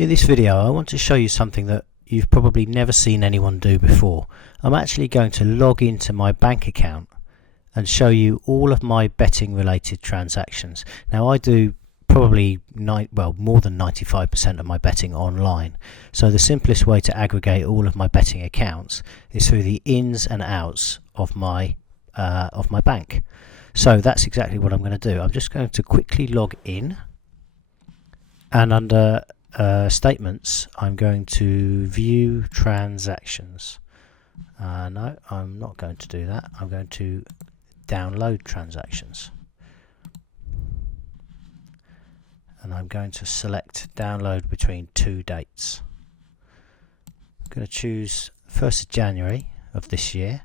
In this video I want to show you something that you've probably never seen anyone do before. I'm actually going to log into my bank account and show you all of my betting related transactions. Now I do probably more than 95% of my betting online, so the simplest way to aggregate all of my betting accounts is through the ins and outs of my bank. So that's exactly what I'm going to do. I'm just going to quickly log in, and under statements I'm going to view transactions. No, I'm not going to do that. I'm going to download transactions, and I'm going to select download between two dates. I'm going to choose 1st of January of this year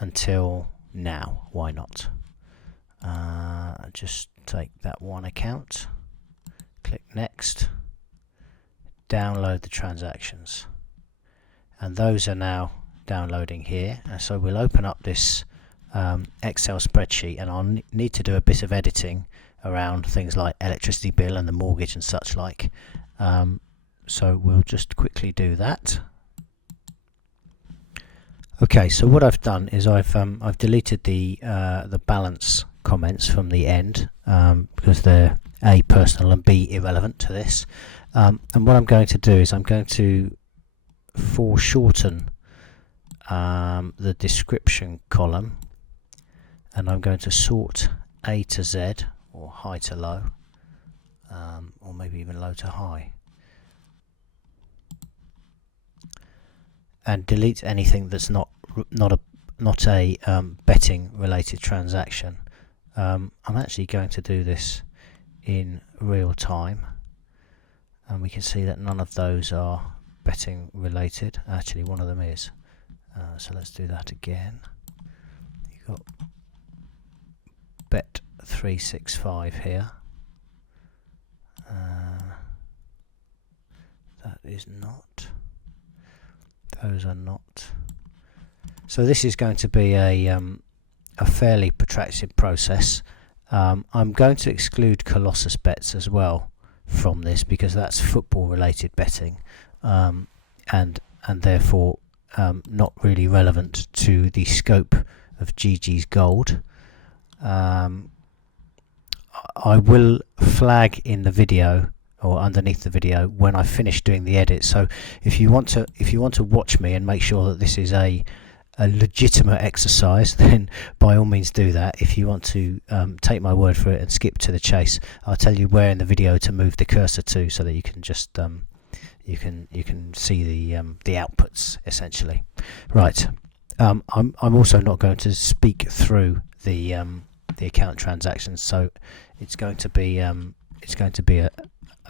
until now. Why not? Just take that one account, click next, download the transactions, and those are now downloading here. And so we'll open up this Excel spreadsheet, and I'll need to do a bit of editing around things like electricity bill and the mortgage and such like. So we'll just quickly do that. Okay, so what I've done is I've deleted the balance comments from the end because they're A, personal, and B, irrelevant to this. And what I'm going to do is I'm going to foreshorten the description column, and I'm going to sort A to Z, or high to low, or maybe even low to high, and delete anything that's not a betting related transaction. I'm actually going to do this in real time, and we can see that none of those are betting related. Actually, one of them is. So let's do that again. You've got bet 365 here. That is not. Those are not. So this is going to be a fairly protracted process. I'm going to exclude Colossus bets as well from this because that's football related betting, and therefore not really relevant to the scope of Geegeez Gold. I will flag in the video or underneath the video when I finish doing the edit. So if you want to watch me and make sure that this is a legitimate exercise, then by all means do that. If you want to take my word for it and skip to the chase, I'll tell you where in the video to move the cursor to, so that you can just you can see the outputs essentially. Right. I'm also not going to speak through the account transactions, so it's going to be a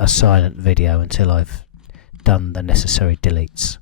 silent video until I've done the necessary deletes.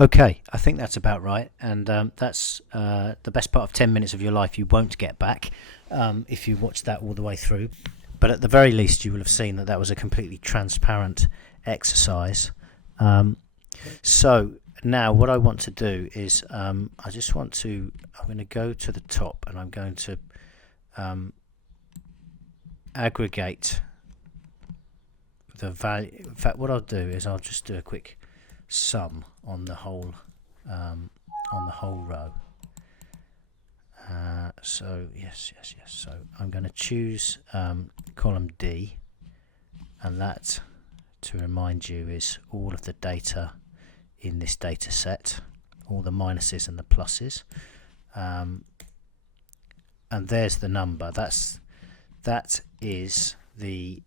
Okay, I think that's about right, and that's the best part of 10 minutes of your life you won't get back if you watch that all the way through. But at the very least, you will have seen that that was a completely transparent exercise. So now what I want to do is I'm going to go to the top, and I'm going to aggregate the value. In fact, what I'll do is I'll just do a quick sum on the whole row. So yes. So I'm going to choose column D, and that, to remind you, is all of the data in this data set, all the minuses and the pluses, and there's the number. That is the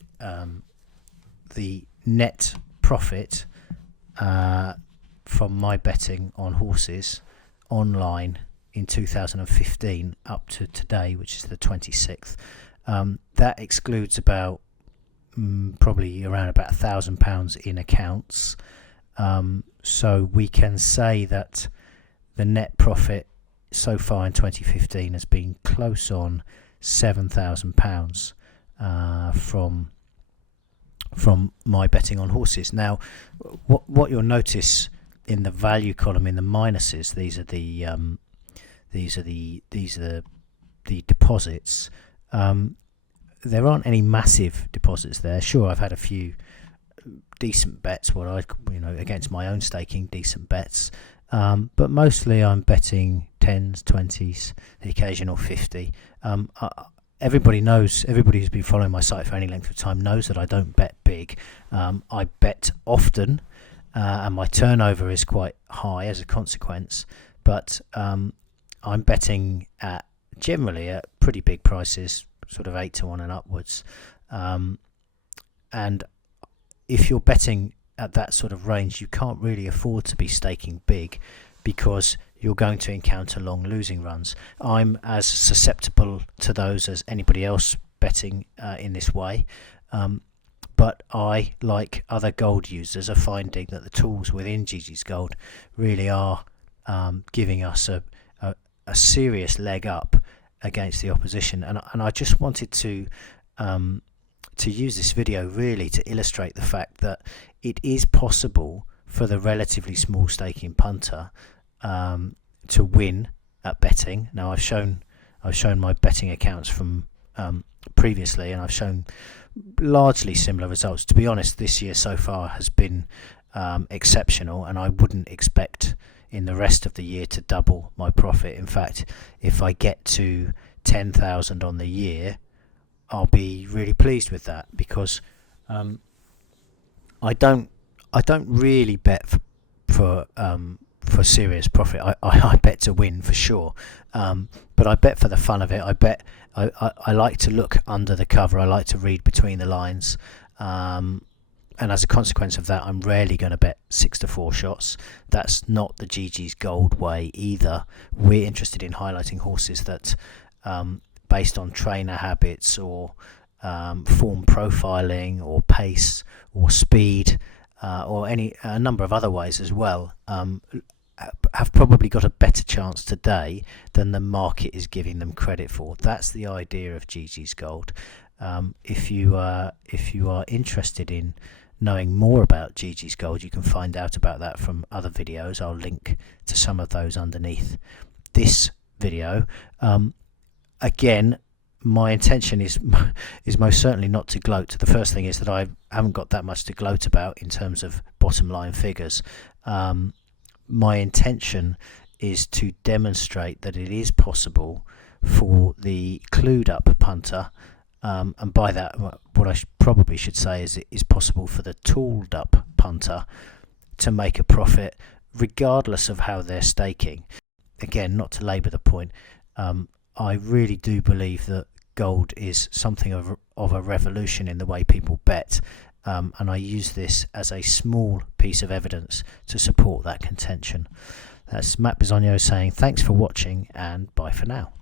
net profit from my betting on horses online in 2015 up to today, which is the 26th. That excludes about probably around about £1,000 in accounts. So we can say that the net profit so far in 2015 has been close on £7,000 from my betting on horses. Now, what you'll notice in the value column in the minuses, these are the deposits. There aren't any massive deposits there. Sure, I've had a few decent bets, against my own staking, decent bets, but mostly I'm betting 10s, 20s, the occasional 50. Everybody who's been following my site for any length of time knows that I don't bet big. I bet often, and my turnover is quite high as a consequence, but I'm betting generally at pretty big prices, sort of 8 to 1 and upwards. And if you're betting at that sort of range, you can't really afford to be staking big, because you're going to encounter long losing runs. I'm as susceptible to those as anybody else betting in this way, but I, like other gold users, are finding that the tools within Geegeez Gold really are giving us a serious leg up against the opposition. And I just wanted to use this video really to illustrate the fact that it is possible for the relatively small staking punter to win at betting. Now I've shown my betting accounts from previously, and I've shown largely similar results. To be honest, this year so far has been exceptional, and I wouldn't expect in the rest of the year to double my profit. In fact, if I get to 10,000 on the year, I'll be really pleased with that, because I don't really bet for serious profit. I bet to win for sure, but I bet for the fun of it. I like to look under the cover. I like to read between the lines, and as a consequence of that, I'm rarely going to bet 6 to 4 shots. That's not the Geegeez Gold way either. We're interested in highlighting horses that, based on trainer habits or form profiling or pace or speed, or a number of other ways as well, have probably got a better chance today than the market is giving them credit for. That's the idea of Geegeez Gold. If you are interested in knowing more about Geegeez Gold, you can find out about that from other videos. I'll link to some of those underneath this video. Again, my intention is most certainly not to gloat. The first thing is that I haven't got that much to gloat about in terms of bottom line figures. My intention is to demonstrate that it is possible for the clued up punter, and by that what I probably should say is it is possible for the tooled up punter to make a profit regardless of how they're staking. Again, not to labour the point, I really do believe that gold is something of a revolution in the way people bet, and I use this as a small piece of evidence to support that contention. That's Matt Bisogno saying thanks for watching, and bye for now.